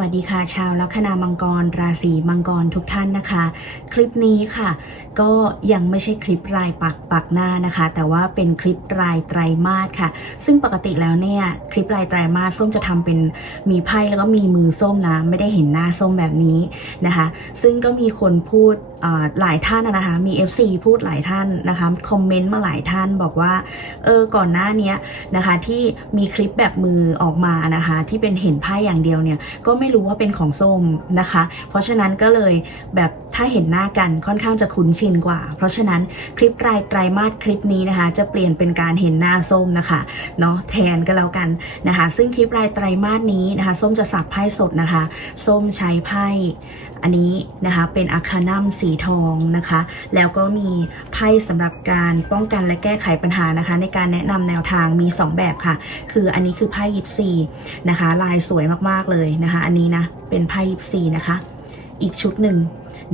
วัสดีค่ะ ชาวลัคนามังกร ราศีมังกรทุกท่านนะคะ คลิปนี้ค่ะ ก็ยังไม่ใช่คลิปรายปักปักหน้านะคะ แต่ว่าเป็นคลิปรายไตรมาสค่ะ ซึ่งปกติแล้วเนี่ยคลิปรายไตรมาสส้มจะทำเป็นมีไพ่แล้วก็มีมือส้มนะ ไม่ได้เห็นหน้าส้มแบบนี้นะคะ ซึ่งก็มีคนพูดหลายท่านนะคะ มี FC พูดหลายท่านนะคะ คอมเมนต์มาหลายท่านบอกว่า เออ ก่อนหน้านี้นะคะ ที่มีคลิปแบบมือออกมานะคะ ที่เป็นเห็นไพ่อย่างเดียวเนี่ย ก็ไม่รู้ว่าเป็นของส้มนะคะ เพราะฉะนั้นก็เลยแบบถ้าเห็นหน้ากันค่อนข้างจะคุ้นชินกว่า เพราะฉะนั้นคลิปรายไตรมาสคลิปนี้นะคะ จะเปลี่ยนเป็นการเห็นหน้าส้มนะคะ เนาะแทนก็แล้วกันนะคะ ซึ่งคลิปรายไตรมาสนี้นะคะ ส้มจะสับไพ่สดนะคะ ส้มใช้ไพ่ อันนี้นะคะ เป็นอาคานัมสีทองนะคะ แล้วก็มีไพ่สำหรับการป้องกันและแก้ไขปัญหานะคะ ในการแนะนำแนวทางมี 2 แบบค่ะ คืออันนี้คือไพ่ยิปซีนะคะ ลายสวยมากๆเลยนะคะ อันนี้นะเป็นไพ่ยิปซีนะคะ อีกชุดหนึ่ง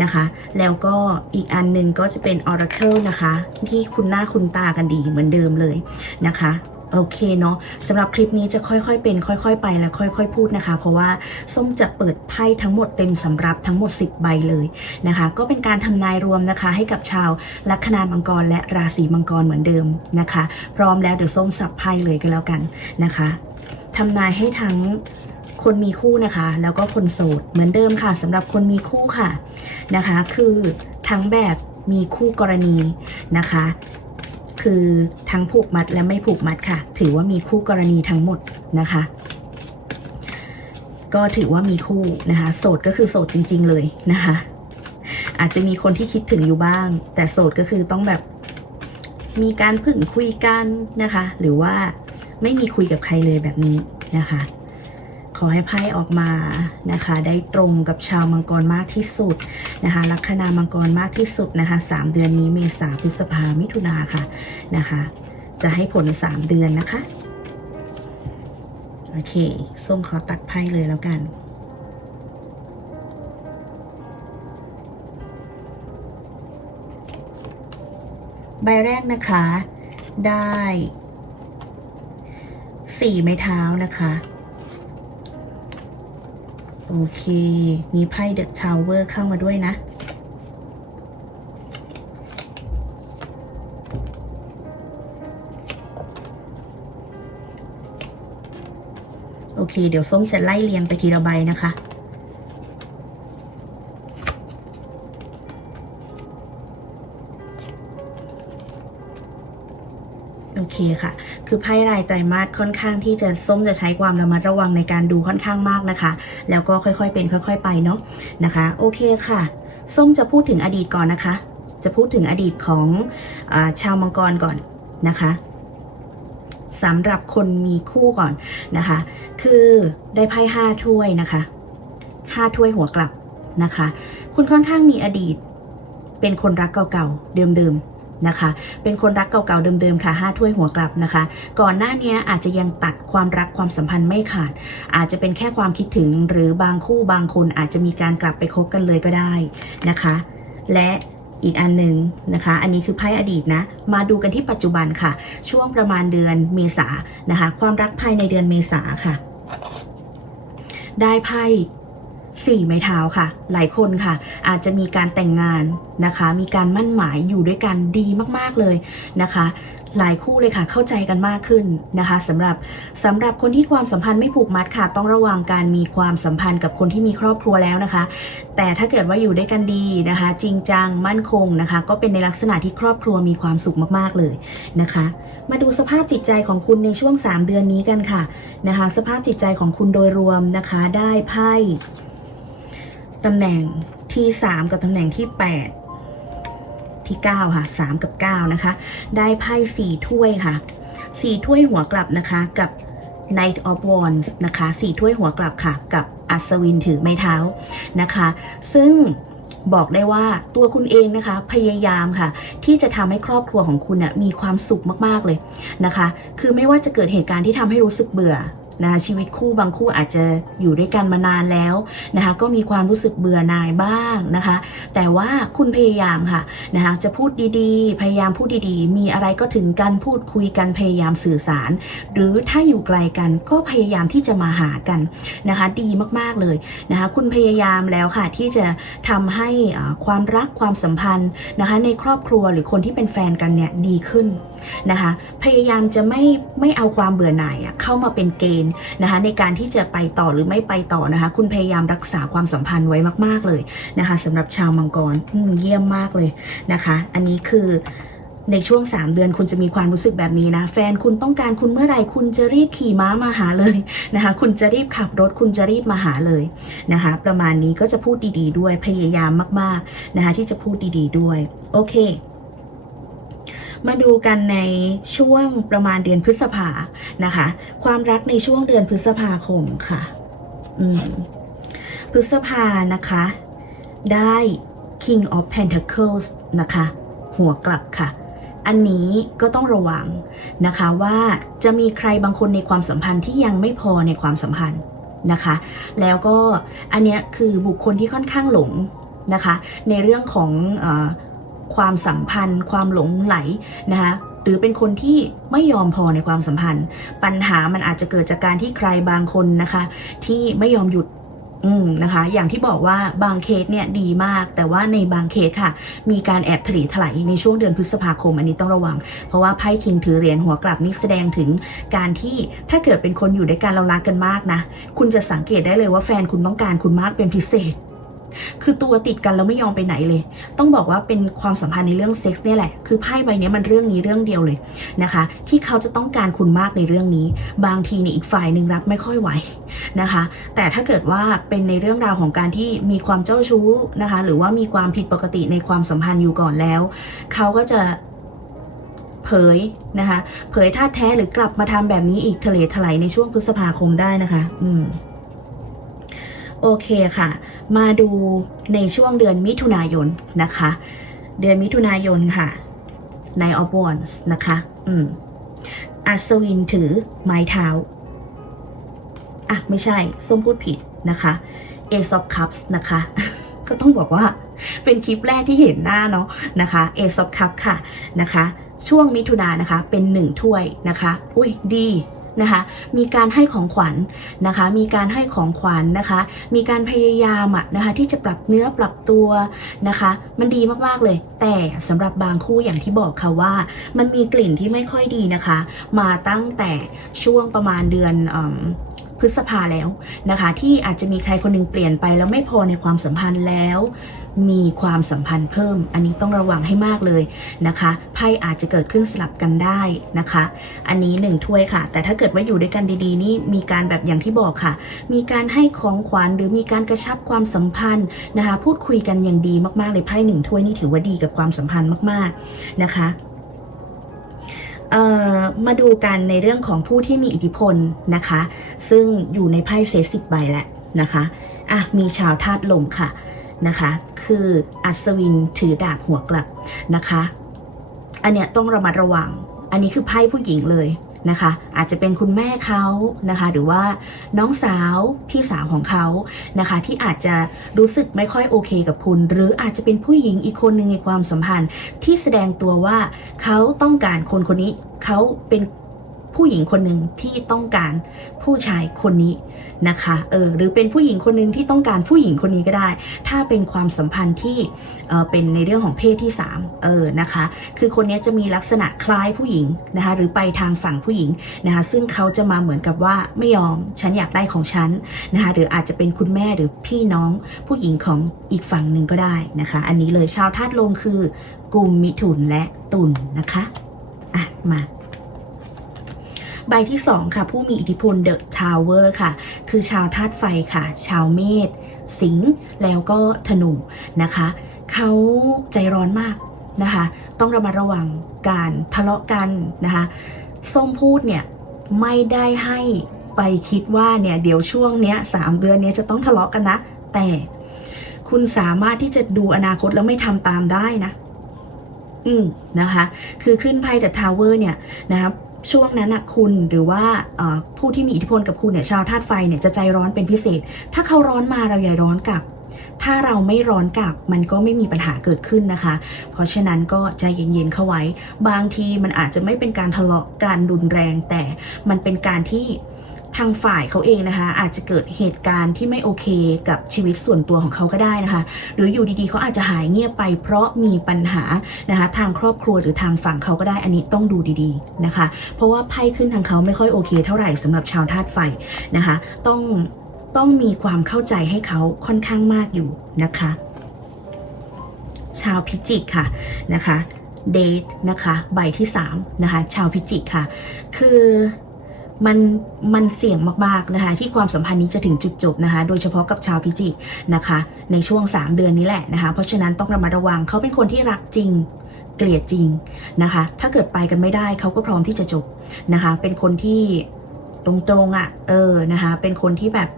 นะคะ แล้วก็อีกอันหนึ่งก็จะเป็น Oracle นะคะ ที่คุณหน้าคุณตากันดีเหมือนเดิมเลยนะคะ โอเคเนาะสำหรับคลิปนี้จะค่อยๆ เป็น ค่อย ๆ ไปและค่อย ๆ พูดนะคะ เพราะว่าส้มจะเปิดไพ่ทั้งหมดเต็มสำรับทั้งหมด 10 ใบเลยนะคะ ก็เป็นการทำนายรวมนะคะ ให้กับชาวลัคนามังกรและราศีมังกรเหมือนเดิมนะคะ พร้อมแล้วเดี๋ยวส้มสับไพ่เลยก็แล้วกันนะคะทำนายให้ทั้งคนมีคู่นะคะ แล้วก็คนโสดเหมือนเดิมค่ะสำหรับคนมีคู่ค่ะนะคะ คือทั้งแบบมีคู่กรณีนะคะ คือทั้งผูกมัดและไม่ผูกมัดค่ะ ถือว่ามีคู่กรณีทั้งหมดนะคะ ก็ถือว่ามีคู่นะคะ โสดก็คือโสดจริง ๆ เลยนะคะ อาจจะมีคนที่คิดถึงอยู่บ้าง แต่โสดก็คือต้องแบบ มีการพึ่งคุยกันนะคะ หรือว่าไม่มีคุยกับใครเลยแบบนี้นะคะ อให้ไพ่ออกมานะคะ ได้ตรงกับชาวมังกรมากที่สุดนะคะลัคนามังกรมากที่สุดนะคะสามเดือนนี้เมษาพฤษภามิถุนาค่ะนะคะ จะให้ผลสามเดือนนะคะ โอเคส้มขอตัดไพ่เลยแล้วกันใบแรกนะคะ ได้สี่ไม้เท้านะคะ โอเค มีไพ่เดอะชาวเวอร์เข้ามาด้วยนะ โอเค เดี๋ยวส้มจะไล่เรียงไปทีละใบนะคะ เคค่ะ คือไพ่รายไตรมาสค่อนข้างที่จะส้มจะใช้ความระมัดระวังในการดูค่อนข้างมากนะคะ แล้วก็ค่อยๆเป็นค่อย ๆ ไปเนาะนะคะ โอเคค่ะ ส้มจะพูดถึงอดีตก่อนนะคะ จะพูดถึงอดีตของอชาวมังกรก่อนนะคะสำหรับคนมีคู่ก่อนนะคะ คือได้ไพ่ห้าถ้วยนะคะห้าถ้วยหัวกลับนะคะ คุณค่อนข้างมีอดีต เป็นคนรักเก่าๆเดิมๆ นะคะ เป็นคนรักเก่าๆเดิมๆค่ะห้าถ้วยหัวกลับนะคะ ก่อนหน้านี้อาจจะยังตัดความรักความสัมพันธ์ไม่ขาด อาจจะเป็นแค่ความคิดถึงหรือบางคู่บางคนอาจจะมีการกลับไปคบกันเลยก็ได้นะคะ และอีกอันหนึ่งนะคะ อันนี้คือไพ่อดีตนะ มาดูกันที่ปัจจุบันค่ะ ช่วงประมาณเดือนเมษานะคะ ความรักภายในเดือนเมษาค่ะ ได้ไพ่ สี่ไม้เท้าค่ะ หลายคนค่ะ อาจจะมีการแต่งงานนะคะ มีการมั่นหมายอยู่ด้วยกันดีมากๆเลยนะคะ หลายคู่เลยค่ะ เข้าใจกันมากขึ้นนะคะสำหรับสำหรับคนที่ความสัมพันธ์ไม่ผูกมัดค่ะ ต้องระวังการมีความสัมพันธ์กับคนที่มีครอบครัวแล้วนะคะ แต่ถ้าเกิดว่าอยู่ด้วยกันดีนะคะ จริงจังมั่นคงนะคะ ก็เป็นในลักษณะที่ครอบครัวมีความสุขมากๆเลยนะคะ มาดูสภาพจิตใจของคุณในช่วง 3 เดือนนี้กันค่ะนะคะ สภาพจิตใจของคุณโดยรวมนะคะ ได้ไพ่ ตำแหน่งที่ 3 กับตำแหน่งที่ 8 ที่ 9 ค่ะ 3 กับ 9 นะคะ ได้ไพ่สี่ถ้วยค่ะสี่ถ้วยหัวกลับนะคะกับ Knight of Wands นะคะสี่ถ้วยหัวกลับค่ะ กับอัศวินถือไม้เท้านะคะ ซึ่งบอกได้ว่าตัวคุณเองนะคะพยายามค่ะ ที่จะทำให้ครอบครัวของคุณน่ะมีความสุขมากๆเลยนะคะ คือไม่ว่าจะเกิดเหตุการณ์ที่ทำให้รู้สึกเบื่อ นะคะชีวิตคู่บางคู่อาจจะอยู่ด้วยกันมานานแล้วนะคะก็มีความรู้สึกเบื่อหน่ายบ้างนะคะ แต่ว่าคุณพยายามค่ะนะคะจะพูดดีๆ พยายามพูดดีๆ มีอะไรก็ถึงกันพูดคุยกันพยายามสื่อสาร หรือถ้าอยู่ไกลกันก็พยายามที่จะมาหากันนะคะดีมากๆเลยนะคะคุณพยายามแล้วค่ะที่จะทำให้ความรักความสัมพันธ์นะคะในครอบครัวหรือคนที่เป็นแฟนกันเนี่ยดีขึ้นนะคะพยายามจะไม่ไม่เอาความเบื่อหน่ายเข้ามาเป็นเกณฑ์นะคะในการที่จะไปต่อหรือไม่ไปต่อนะคะ คุณพยายามรักษาความสัมพันธ์ไว้มาก ๆเลยนะคะสำหรับชาวมังกรอืมเยี่ยมมากเลยนะคะ อันนี้คือในช่วง 3 เดือนคุณจะมีความรู้สึกแบบนี้นะ แฟนคุณต้องการคุณเมื่อไหร่คุณจะรีบขี่ม้ามาหาเลยนะคะ คุณจะรีบขับรถคุณจะรีบมาหาเลยนะคะ ประมาณนี้ก็จะพูดดีๆ ด้วยพยายามมากๆนะคะที่จะพูดดีๆ ด้วย โอเค มาดูกันในช่วงประมาณเดือนพฤษภานะคะ ความรักในช่วงเดือนพฤษภาคมค่ะ อืม พฤษภานะคะ ได้ King of Pentacles นะคะ หัวกลับค่ะ อันนี้ก็ต้องระวังนะคะว่าจะมีใครบางคนในความสัมพันธ์ที่ยังไม่พอในความสัมพันธ์นะคะ แล้วก็อันเนี้ยคือบุคคลที่ค่อนข้างหลงนะคะ ในเรื่องของอ ความสัมพันธ์ ความหลงไหลนะคะหรือเป็นคนที่ไม่ยอมพอในความสัมพันธ์ ปัญหามันอาจจะเกิดจากการที่ใครบางคนนะคะ ที่ไม่ยอมหยุดอืมนะคะ อย่างที่บอกว่าบางเคสเนี่ยดีมาก แต่ว่าในบางเคสค่ะ มีการแอบถลีถลายในช่วงเดือนพฤษภาคม อันนี้ต้องระวัง เพราะว่าไพ่คิงถือเหรียญหัวกลับนี่แสดงถึงการที่ถ้าเกิดเป็นคนอยู่ด้วยกันเรารักกันมากนะ คุณจะสังเกตได้เลยว่าแฟนคุณต้องการคุณมากเป็นพิเศษ คือตัวติดกันแล้วไม่ยอมไปไหนเลย ต้องบอกว่าเป็นความสัมพันธ์ในเรื่องเซ็กส์เนี่ยแหละ คือไพ่ใบนี้มันเรื่องนี้เรื่องเดียวเลยนะคะ ที่เขาจะต้องการคุณมากในเรื่องนี้ บางทีเนี่ยอีกฝ่ายหนึ่งรับไม่ค่อยไหวนะคะ แต่ถ้าเกิดว่าเป็นในเรื่องราวของการที่มีความเจ้าชู้นะคะ หรือว่ามีความผิดปกติในความสัมพันธ์อยู่ก่อนแล้ว เขาก็จะเผยนะคะ เผยท่าแท้หรือกลับมาทำแบบนี้อีกทะเลถลายในช่วงพฤษภาคมได้นะคะ อืม โอเคค่ะ มาดูในช่วงเดือนมิถุนายนนะคะ เดือนมิถุนายนค่ะในออฟวอนส์นะคะ อืมอัศวินถือไม้เท้า อะ ไม่ใช่ ส้มพูดผิดนะคะ Ace of Cups นะคะ ก็ต้องบอกว่าเป็นคลิปแรกที่เห็นหน้าเนาะนะคะ Ace of Cups ค่ะนะคะ ช่วงมิถุนายนนะคะ เป็นหนึ่งถ้วยนะคะ อุ้ยดี นะคะ มีการให้ของขวัญนะคะ มีการให้ของขวัญนะคะ มีการพยายามอะนะคะที่จะปรับเนื้อปรับตัวนะคะ มันดีมากๆเลย แต่สำหรับบางคู่อย่างที่บอกค่ะว่า มันมีกลิ่นที่ไม่ค่อยดีนะคะ มาตั้งแต่ช่วงประมาณเดือนอพฤษภาแล้วนะคะ ที่อาจจะมีใครคนหนึงเปลี่ยนไปแล้วไม่พอในความสัมพันธ์แล้ว มีความสัมพันธ์เพิ่ม อันนี้ต้องระวังให้มากเลยนะคะ ไพ่อาจจะเกิดขึ้นสลับกันได้นะคะ อันนี้หนึ่งถ้วยค่ะ แต่ถ้าเกิดว่าอยู่ด้วยกันดีๆ นี่มีการแบบอย่างที่บอกค่ะ มีการให้ของขวัญหรือมีการกระชับความสัมพันธ์นะคะ พูดคุยกันอย่างดีมากๆเลยไพ่หนึ่งถ้วยนี่ถือว่าดีกับความสัมพันธ์มาก ๆนะคะมาดูกันในเรื่องของผู้ที่มีอิทธิพลนะคะ ซึ่งอยู่ในไพ่เซสิบใบแหละนะคะอะมีชาวธาตุลมค่ะ นะคะ คืออัศวินถือดาบหัวกลับนะคะ อันเนี้ยต้องระมัดระวัง อันนี้คือไพ่ผู้หญิงเลยนะคะ อาจจะเป็นคุณแม่เขานะคะ หรือว่าน้องสาวพี่สาวของเขานะคะ ที่อาจจะรู้สึกไม่ค่อยโอเคกับคุณ หรืออาจจะเป็นผู้หญิงอีกคนหนึ่งในความสัมพันธ์ที่แสดงตัวว่าเขาต้องการคนคนนี้เขาเป็น ผู้หญิงคนหนึ่งที่ต้องการผู้ชายคนนี้นะคะเออหรือเป็นผู้หญิงคนหนึ่งที่ต้องการผู้หญิงคนนี้ก็ได้ ถ้าเป็นความสัมพันธ์ที่เออเป็นในเรื่องของเพศที่3เออนะคะคือคนนี้จะมีลักษณะคล้ายผู้หญิงนะคะหรือไปทางฝั่งผู้หญิงนะคะซึ่งเขาจะมาเหมือนกับว่าไม่ยอมฉันอยากได้ของฉันนะคะหรืออาจจะเป็นคุณแม่หรือพี่น้องผู้หญิงของอีกฝั่งหนึ่งก็ได้นะคะ อันนี้เลยชาวธาตุลมคือ กลุ่มมิถุนและตุลนนะคะ อะ มา ใบที่ 2 ค่ะ ผู้มีอิทธิพลเดอะทาวเวอร์ค่ะ คือชาวธาตุไฟค่ะ ชาวเมษสิงห์แล้วก็ธนูนะคะเขาใจร้อนมากนะคะ ต้องระมัดระวังการทะเลาะกันนะคะส้มพูดเนี่ยไม่ได้ให้ไปคิดว่าเนี่ยเดี๋ยวช่วงเนี้ยสามเดือนเนี้ยจะต้องทะเลาะกันนะ แต่คุณสามารถที่จะดูอนาคตแล้วไม่ทำตามได้นะ อืมนะคะ คือขึ้นไพ่เดอะทาวเวอร์เนี่ยนะครับ ช่วงนั้นนะคุณหรือว่าผู้ที่มีอิทธิพลกับคุณเนี่ยชาวธาตุไฟเนี่ยจะใจร้อนเป็นพิเศษ ถ้าเขาร้อนมาเราอย่าร้อนกลับ ถ้าเราไม่ร้อนกลับมันก็ไม่มีปัญหาเกิดขึ้นนะคะ เพราะฉะนั้นก็ใจเย็นๆเข้าไว้ บางทีมันอาจจะไม่เป็นการทะเลาะการรุนแรงแต่มันเป็นการที่ ทางฝ่ายเขาเองนะคะอาจจะเกิดเหตุการณ์ที่ไม่โอเคกับชีวิตส่วนตัวของเขาก็ได้นะคะ หรืออยู่ดีๆเขาอาจจะหายเงียบไปเพราะมีปัญหานะคะทางครอบครัวหรือทางฝั่งเขาก็ได้อันนี้ต้องดูดีๆนะคะ เพราะว่าไพ่ขึ้นทางเขาไม่ค่อยโอเค เท่าไหร่สำหรับชาวธาตุไฟนะคะ ต้องต้องมีความเข้าใจให้เขาค่อนข้างมากอยู่นะคะ ชาวพิจิกค่ะนะคะเดทนะคะ ใบที่3นะคะ ชาวพิจิกค่ะ คือ มันมันเสี่ยงมากๆนะคะที่ความสัมพันธ์นี้จะถึงจุดจบนะคะ โดยเฉพาะกับชาวพิจิกนะคะ ในช่วง 3 เดือนนี้แหละนะคะ เพราะฉะนั้นต้องระมัดระวังเขาเป็นคนที่รักจริงเกลียดจริงนะคะ ถ้าเกิดไปกันไม่ได้เขาก็พร้อมที่จะจบนะคะ เป็นคนที่ตรงๆอะ่ะ เออนะคะ เป็นคนที่แบบ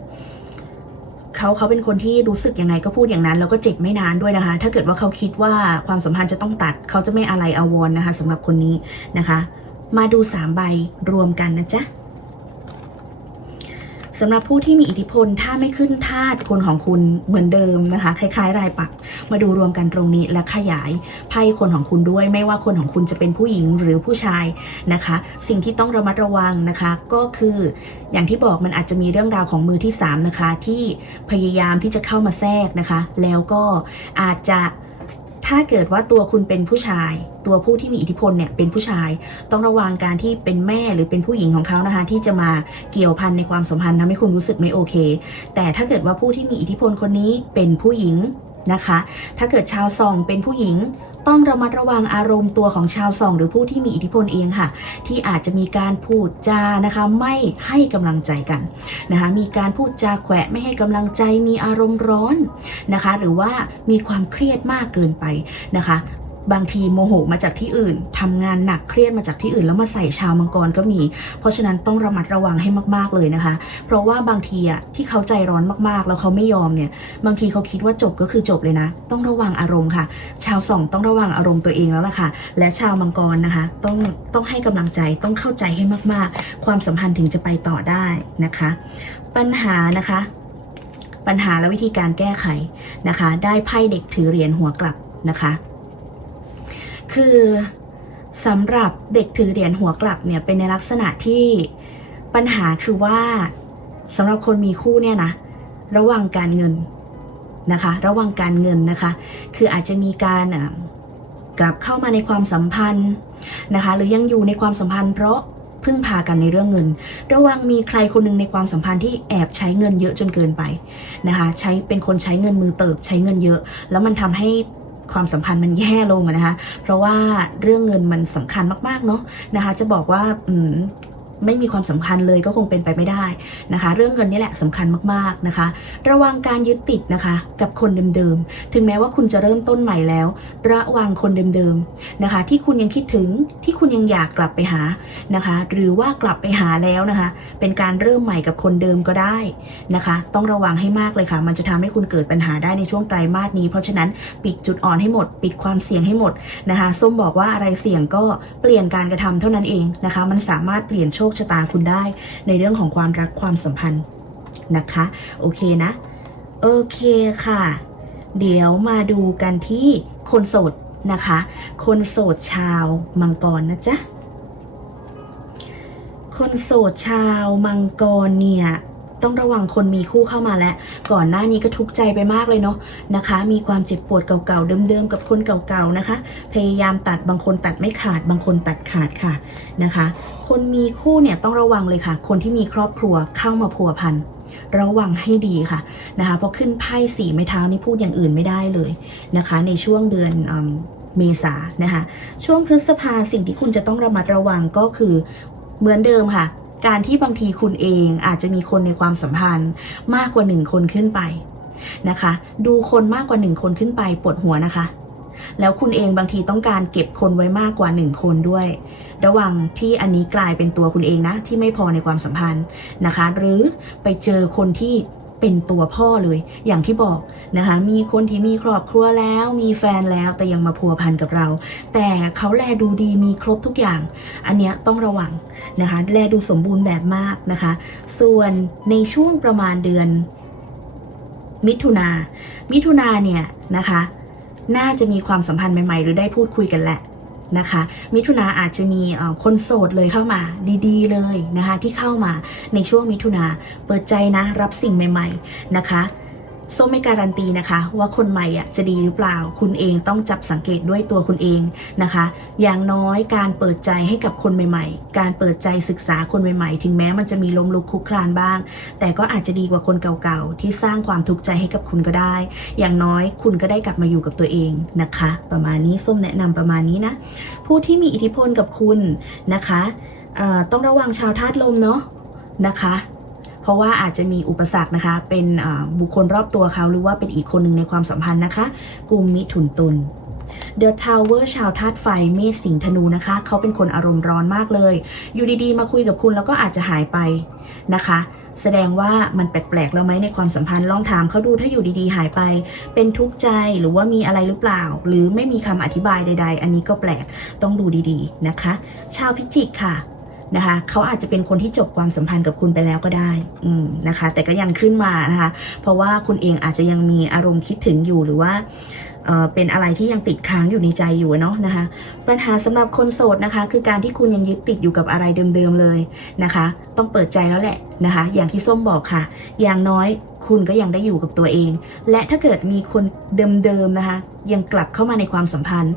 เขาเขาเป็นคนที่รู้สึกยังไงก็พูดอย่างนั้น แล้วก็เจ็บไม่นานด้วยนะคะ ถ้าเกิดว่าเขาคิดว่าความสัมพันธ์จะต้องตัดเขาจะไม่อะไรอาวรณ์นะคะสำหรับคนนี้นะคะ มาดูสามใบรวมกันนะจ๊ะ สำหรับผู้ที่มีอิทธิพลถ้าไม่ขึ้นธาตุคนของคุณเหมือนเดิมนะคะ คล้าย ๆ รายปัก มาดูรวมกันตรงนี้และขยายไพ่คนของคุณด้วย ไม่ว่าคนของคุณจะเป็นผู้หญิงหรือผู้ชายนะคะ สิ่งที่ต้องระมัดระวังนะคะ ก็คืออย่างที่บอกมันอาจจะมีเรื่องราวของมือที่สามนะคะที่พยายามที่จะเข้ามาแทรกนะคะ แล้วก็อาจจะ ถ้าเกิดว่าตัวคุณเป็นผู้ชาย ตัวผู้ที่มีอิทธิพลเนี่ยเป็นผู้ชาย ต้องระวังการที่เป็นแม่หรือเป็นผู้หญิงของเขานะคะ ที่จะมาเกี่ยวพันในความสัมพันธ์ทำให้คุณรู้สึกไม่โอเค แต่ถ้าเกิดว่าผู้ที่มีอิทธิพลคนนี้เป็นผู้หญิงนะคะ ถ้าเกิดชาวซองเป็นผู้หญิง ต้องระมัดระวังอารมณ์ตัวของชาวซอง หรือผู้ที่มีอิทธิพลเองค่ะ ที่อาจจะมีการพูดจานะคะ ไม่ให้กำลังใจกันนะคะมีการพูดจาแขวะไม่ให้กำลังใจมีอารมณ์ร้อนนะคะ หรือว่ามีความเครียดมากเกินไปนะคะ บางทีโมโหมาจากที่อื่นทำงานหนักเครียดมาจากที่อื่น แล้วมาใส่ชาวมังกรก็มี เพราะฉะนั้นต้องระมัดระวังให้มาก ๆเลยนะคะ เพราะว่าบางทีอะที่เขาใจร้อนมากๆ แล้วเขาไม่ยอมเนี่ย บางทีเขาคิดว่าจบก็คือจบเลยนะ ต้องระวังอารมณ์ค่ะ ชาวสองต้องระวังอารมณ์ตัวเองแล้วล่ะค่ะ และชาวมังกรนะคะ ต้องต้องให้กำลังใจต้องเข้าใจให้มากๆ ความสัมพันธ์ถึงจะไปต่อได้นะคะ ปัญหานะคะปัญหาและวิธีการแก้ไขนะคะ ได้ไพ่เด็กถือเหรียญหัวกลับนะคะ คือสำหรับเด็กถือเหรียญหัวกลับเนี่ยเป็นในลักษณะที่ปัญหาคือว่าสำหรับคนมีคู่เนี่ยนะระวังการเงินนะคะ ระวังการเงินนะคะ คืออาจจะมีการกลับเข้ามาในความสัมพันธ์นะคะ หรือยังอยู่ในความสัมพันธ์เพราะพึ่งพากันในเรื่องเงิน ระวังมีใครคนหนึ่งในความสัมพันธ์ที่แอบใช้เงินเยอะจนเกินไปนะคะ ใช้เป็นคนใช้เงินมือเติบใช้เงินเยอะ แล้วมันทำให้ ความสัมพันธ์มันแย่ลงอะนะคะ เพราะว่าเรื่องเงินมันสำคัญมากๆเนาะนะคะ จะบอกว่าอืม ไม่มีความสำคัญเลยก็คงเป็นไปไม่ได้นะคะ เรื่องเงินนี่แหละสำคัญมากๆนะคะ ระวังการยึดติดนะคะ กับคนเดิมๆ ถึงแม้ว่าคุณจะเริ่มต้นใหม่แล้ว ระวังคนเดิมๆนะคะ ที่คุณยังคิดถึงที่คุณยังอยากกลับไปหานะคะ หรือว่ากลับไปหาแล้วนะคะ เป็นการเริ่มใหม่กับคนเดิมก็ได้นะคะ ต้องระวังให้มากเลยค่ะ มันจะทำให้คุณเกิดปัญหาได้ในช่วงไตรมาสนี้ เพราะฉะนั้นปิดจุดอ่อนให้หมด ปิดความเสี่ยงให้หมดนะคะ ส้มบอกว่าอะไรเสี่ยงก็เปลี่ยนการกระทำเท่านั้นเองนะคะ มันสามารถเปลี่ยนโชคชะตาคุณได้ ในเรื่องของความรักความสัมพันธ์นะคะ โอเคนะ โอเคค่ะ เดี๋ยวมาดูกันที่คนโสดนะคะ คนโสดชาวมังกรนะจ๊ะคนโสดชาวมังกรเนี่ย ต้องระวังคนมีคู่เข้ามาแล้ว ก่อนหน้านี้ก็ทุกข์ใจไปมากเลยเนาะนะคะ มีความเจ็บปวดเก่าๆเดิมๆกับคนเก่าๆนะคะ พยายามตัดบางคนตัดไม่ขาด บางคนตัดขาดค่ะนะคะ คนมีคู่เนี่ยต้องระวังเลยค่ะ คนที่มีครอบครัวเข้ามาพัวพันระวังให้ดีค่ะนะคะเพราะขึ้นไพ่สีไม้เท้านี่พูดอย่างอื่นไม่ได้เลยนะคะ ในช่วงเดือนอืมเมษานะคะ ช่วงพฤษภาสิ่งที่คุณจะต้องระมัดระวังก็คือเหมือนเดิมค่ะ การที่บางทีคุณเองอาจจะมีคนในความสัมพันธ์มากกว่าหนึ่งคนขึ้นไปนะคะ ดูคนมากกว่าหนึ่งคนขึ้นไปปวดหัวนะคะ แล้วคุณเองบางทีต้องการเก็บคนไว้มากกว่าหนึ่งคนด้วย ระวังที่อันนี้กลายเป็นตัวคุณเองนะ ที่ไม่พอในความสัมพันธ์นะคะ หรือไปเจอคนที่ เป็นตัวพ่อเลย อย่างที่บอกนะคะ มีคนที่มีครอบครัวแล้ว มีแฟนแล้วแต่ยังมาพัวพันกับเรา แต่เขาแลดูดีมีครบทุกอย่าง อันเนี้ยต้องระวังนะคะ แลดูสมบูรณ์แบบมากนะคะ ส่วนในช่วงประมาณเดือน มิถุนา มิถุนาเนี่ยนะคะ น่าจะมีความสัมพันธ์ใหม่ๆ หรือได้พูดคุยกันแหละ นะคะ มิถุนาอาจจะมีคนโสดเลยเข้ามาดีๆเลยนะคะที่เข้ามาในช่วงมิถุนาเปิดใจนะรับสิ่งใหม่ ๆนะคะ ส้มไม่การันตีนะคะ ว่าคนใหม่อะจะดีหรือเปล่า คุณเองต้องจับสังเกตด้วยตัวคุณเองนะคะ อย่างน้อยการเปิดใจให้กับคนใหม่ ๆ การเปิดใจศึกษาคนใหม่ ๆ ถึงแม้มันจะมีล้มลุกคลุกคลานบ้าง แต่ก็อาจจะดีกว่าคนเก่าๆ ที่สร้างความทุกข์ใจให้กับคุณก็ได้ อย่างน้อยคุณก็ได้กลับมาอยู่กับตัวเองนะคะ ประมาณนี้ส้มแนะนำประมาณนี้นะผู้ที่มีอิทธิพลกับคุณนะคะต้องระวังชาวธาตุลมเนาะนะคะ เพราะว่าอาจจะมีอุปสรรคนะคะ เป็นบุคคลรอบตัวเขาหรือว่าเป็นอีกคนหนึ่งในความสัมพันธ์นะคะกุมมิถุนตุล The Tower ชาวธาตุไฟเมษสิงธนูนะคะ เขาเป็นคนอารมณ์ร้อนมากเลย อยู่ดีๆ มาคุยกับคุณแล้วก็อาจจะหายไปนะคะ แสดงว่ามันแปลกๆแล้วไหมในความสัมพันธ์ลองถามเขาดูถ้าอยู่ดีๆ หายไป เป็นทุกข์ใจหรือว่ามีอะไรหรือเปล่า หรือไม่มีคำอธิบายใด ๆ อันนี้ก็แปลกต้องดูดีๆนะคะ ชาวพิจิกค่ะ นะคะเขาอาจจะเป็นคนที่จบความสัมพันธ์กับคุณไปแล้วก็ได้อืมนะคะ แต่ก็ยังขึ้นมานะคะ เพราะว่าคุณเองอาจจะยังมีอารมณ์คิดถึงอยู่หรือว่าเป็นอะไรที่ยังติดค้างอยู่ในใจอยู่เนาะนะคะ ปัญหาสำหรับคนโสดนะคะ คือการที่คุณยังยึดติดอยู่กับอะไรเดิมๆเลยนะคะ ต้องเปิดใจแล้วแหละนะคะ อย่างที่ส้มบอกค่ะ อย่างน้อยคุณก็ยังได้อยู่กับตัวเอง และถ้าเกิดมีคนเดิมๆนะคะ ยังกลับเข้ามาในความสัมพันธ์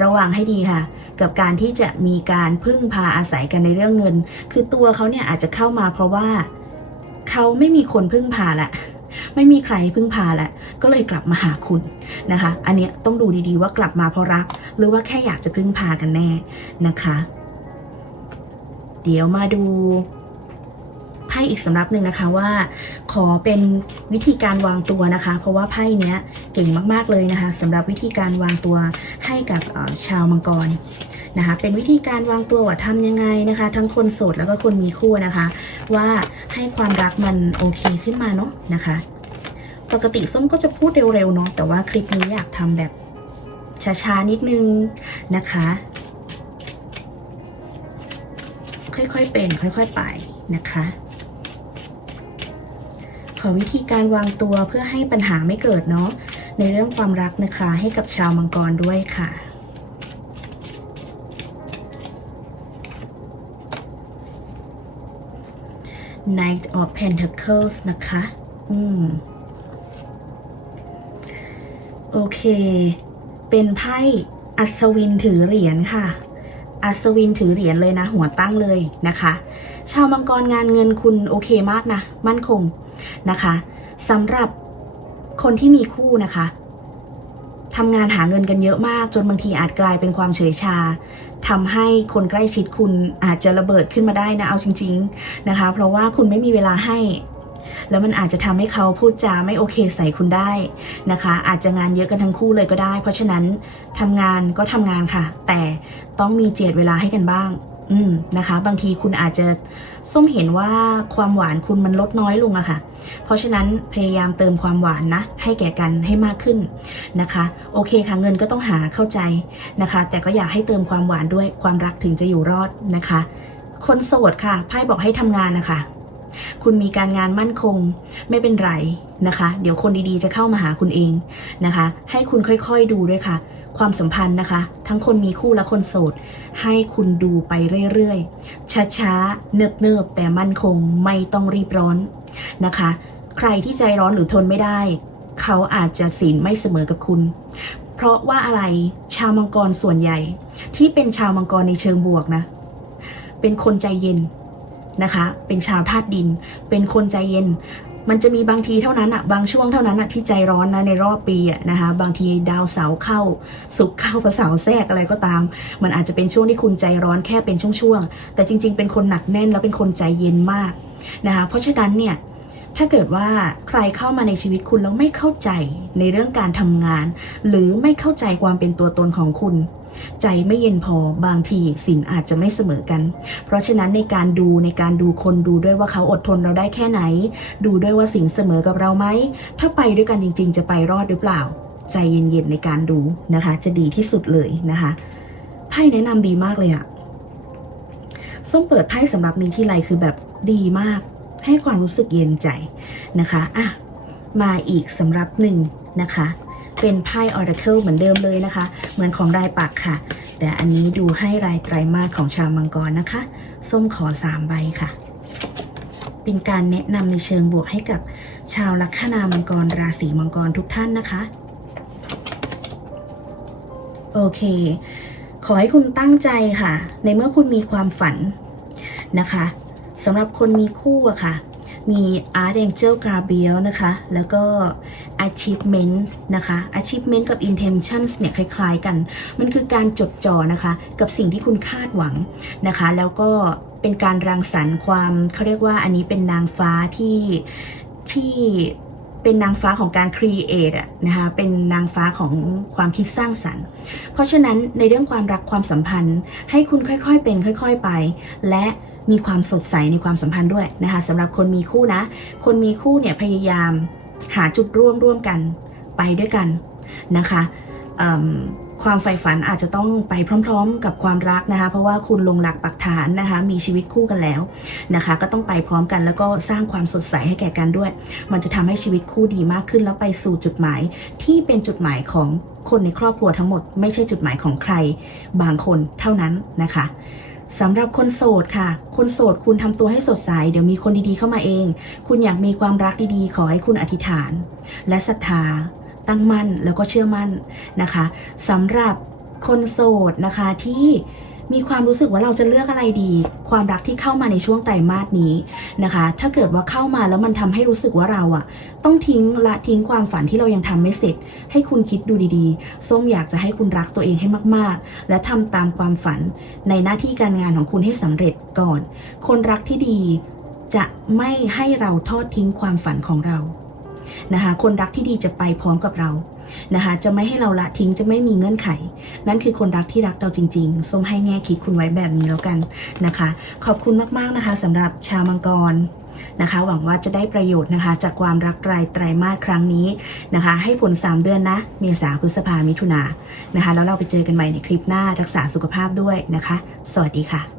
ระวังให้ดีค่ะ กับการที่จะมีการพึ่งพาอาศัยกันในเรื่องเงิน คือตัวเขาเนี่ยอาจจะเข้ามาเพราะว่าเขาไม่มีคนพึ่งพาละไม่มีใครพึ่งพาแหละก็เลยกลับมาหาคุณนะคะ อันเนี้ยต้องดูดีๆว่ากลับมาเพราะรัก หรือว่าแค่อยากจะพึ่งพากันแน่นะคะ เดี๋ยวมาดู พ่อีกสำรับหนึ่งนะคะว่า ขอเป็นวิธีการวางตัวนะคะ เพราะว่าไพ่เนี้ยเก่งมากๆเลยนะคะสำหรับวิธีการวางตัวให้กับชาวมังกรนะคะเป็นวิธีการวางตัวว่าทำยังไงนะคะ ทั้งคนโสดแล้วก็คนมีคู่นะคะ ว่าให้ความรักมันโอเคขึ้นมาเนาะนะคะ ปกติส้มก็จะพูดเร็วๆเนาะแต่ว่าคลิปนี้อยากทำแบบช้าๆนิดนึงนะคะ ค่อยๆเป็น ค่อยๆไปนะคะ ขอวิธีการวางตัวเพื่อให้ปัญหาไม่เกิดเนาะในเรื่องความรักนะคะให้กับชาวมังกรด้วยค่ะ Knight of Pentacles นะคะ อืม โอเค เป็นไพ่อัศวินถือเหรียญค่ะ อัศวินถือเหรียญเลยนะ หัวตั้งเลยนะคะ ชาวมังกรงานเงินคุณโอเคมากนะ มั่นคง นะคะสำหรับคนที่มีคู่นะคะทำงานหาเงินกันเยอะมากจนบางทีอาจกลายเป็นความเฉยชาทำให้คนใกล้ชิดคุณอาจจะระเบิดขึ้นมาได้นะเอาจริง ๆนะคะ เพราะว่าคุณไม่มีเวลาให้ แล้วมันอาจจะทำให้เขาพูดจาไม่โอเคใส่คุณได้นะคะ อาจจะงานเยอะกันทั้งคู่เลยก็ได้ เพราะฉะนั้นทำงานก็ทำงานค่ะ แต่ต้องมีเจียดเวลาให้กันบ้าง อืมนะคะ บางทีคุณอาจจะส้มเห็นว่าความหวานคุณมันลดน้อยลงอะค่ะ เพราะฉะนั้นพยายามเติมความหวานนะ ให้แก่กันให้มากขึ้นนะคะ โอเคค่ะเงินก็ต้องหาเข้าใจนะคะ แต่ก็อยากให้เติมความหวานด้วยความรักถึงจะอยู่รอดนะคะ คนโสดค่ะไพ่บอกให้ทำงานนะคะคุณมีการงานมั่นคงไม่เป็นไรนะคะ เดี๋ยวคนดีๆจะเข้ามาหาคุณเองนะคะ ให้คุณค่อยๆดูด้วยค่ะ ความสัมพันธ์นะคะ ทั้งคนมีคู่และคนโสด ให้คุณดูไปเรื่อยๆ ช้าๆ เนิบๆ แต่มั่นคงไม่ต้องรีบร้อนนะคะ ใครที่ใจร้อนหรือทนไม่ได้ เขาอาจจะศีลไม่เสมอกับคุณ เพราะว่าอะไรชาวมังกรส่วนใหญ่ ที่เป็นชาวมังกรในเชิงบวกนะ เป็นคนใจเย็นนะคะ เป็นชาวธาตุดิน เป็นคนใจเย็น มันจะมีบางทีเท่านั้นอะบางช่วงเท่านั้นอะที่ใจร้อนนะในรอบปีอะนะคะบางทีดาวเสาเข้า สุกร์เข้าพระเสาแทรกอะไรก็ตาม มันอาจจะเป็นช่วงที่คุณใจร้อนแค่เป็นช่วงๆแต่จริง ๆ เป็นคนหนักแน่นแล้วเป็นคนใจเย็นมากนะคะเพราะฉะนั้นเนี่ยถ้าเกิดว่าใครเข้ามาในชีวิตคุณแล้วไม่เข้าใจในเรื่องการทำงาน หรือไม่เข้าใจความเป็นตัวตนของคุณ ใจไม่เย็นพอบางทีสินอาจจะไม่เสมอกัน เพราะฉะนั้นในการดูในการดูคนดูด้วยว่าเขาอดทนเราได้แค่ไหน ดูด้วยว่าสินเสมอกับเราไหม ถ้าไปด้วยกันจริง ๆ จะไปรอดหรือเปล่า ใจเย็นๆในการดูนะคะ จะดีที่สุดเลยนะคะไพ่แนะนำดีมากเลยอะส้มเปิดไพ่สำหรับนี้ที่ไรคือแบบดีมาก ให้ความรู้สึกเย็นใจนะคะอะมาอีกสำหรับหนึ่งนะคะ เป็นไพ่ Oracle เหมือนเดิมเลยนะคะ เหมือนของรายปักค่ะ แต่อันนี้ดูให้รายไตรมาสของชาวมังกรนะคะ ส้มขอ 3 ใบค่ะ เป็นการแนะนำในเชิงบวกให้กับชาวลัคนามังกรราศีมังกรทุกท่านนะคะ โอเค ขอให้คุณตั้งใจค่ะ ในเมื่อคุณมีความฝันนะคะสำหรับคนมีคู่อะค่ะ มี Art Angel Gabriel นะคะ แล้วก็ Achievement นะคะ Achievement กับ Intentions เนี่ยคล้าย ๆ กัน มันคือการจดจ่อนะคะ กับสิ่งที่คุณคาดหวังนะคะ แล้วก็เป็นการรังสรรค์ความเขาเรียกว่าอันนี้เป็นนางฟ้าที่ที่เป็นนางฟ้าของการ create อะนะคะ เป็นนางฟ้าของความคิดสร้างสรรค์ เพราะฉะนั้นในเรื่องความรักความสัมพันธ์ ให้คุณค่อยๆเป็นค่อย ๆไป และ มีความสดใสในความสัมพันธ์ด้วยนะคะสำหรับคนมีคู่นะ คนมีคู่เนี่ยพยายามหาจุดร่วมร่วมกันไปด้วยกันนะคะความใฝ่ฝันอาจจะต้องไปพร้อม ๆ กับความรักนะคะ เพราะว่าคุณลงหลักปักฐานนะคะ มีชีวิตคู่กันแล้วนะคะ ก็ต้องไปพร้อมกันแล้วก็สร้างความสดใสให้แก่กันด้วย มันจะทำให้ชีวิตคู่ดีมากขึ้นแล้วไปสู่จุดหมายที่เป็นจุดหมายของคนในครอบครัวทั้งหมด ไม่ใช่จุดหมายของใครบางคนเท่านั้นนะคะ สำหรับคนโสดค่ะ คนโสดคุณทำตัวให้สดใส เดี๋ยวมีคนดีๆเข้ามาเอง คุณอยากมีความรักดีๆ ขอให้คุณอธิษฐาน และศรัทธา ตั้งมั่นแล้วก็เชื่อมั่นนะคะสำหรับคนโสดนะคะที่ มีความรู้สึกว่าเราจะเลือกอะไรดี ความรักที่เข้ามาในช่วงไตรมาสนี้นะคะ ถ้าเกิดว่าเข้ามาแล้วมันทำให้รู้สึกว่าเราอะต้องทิ้งละทิ้งความฝันที่เรายังทำไม่เสร็จ ให้คุณคิดดูดีๆ ส้มอยากจะให้คุณรักตัวเองให้มากๆ และทำตามความฝันในหน้าที่การงานของคุณให้สำเร็จก่อน คนรักที่ดีจะไม่ให้เราทอดทิ้งความฝันของเรา นะคะคนรักที่ดีจะไปพร้อมกับเรานะคะจะไม่ให้เราละทิ้งจะไม่มีเงื่อนไข นั่นคือคนรักที่รักเราจริงๆส้มให้แง่คิดคุณไว้แบบนี้แล้วกันนะคะ ขอบคุณมากๆนะคะสำหรับชาวมังกรนะคะ หวังว่าจะได้ประโยชน์นะคะ จากความรักรายไตรมาสครั้งนี้นะคะ ให้ผล 3 เดือนนะ เมษาพฤษภามิถุนานะคะ แล้วเราไปเจอกันใหม่ในคลิปหน้ารักษาสุขภาพด้วยนะคะ สวัสดีค่ะ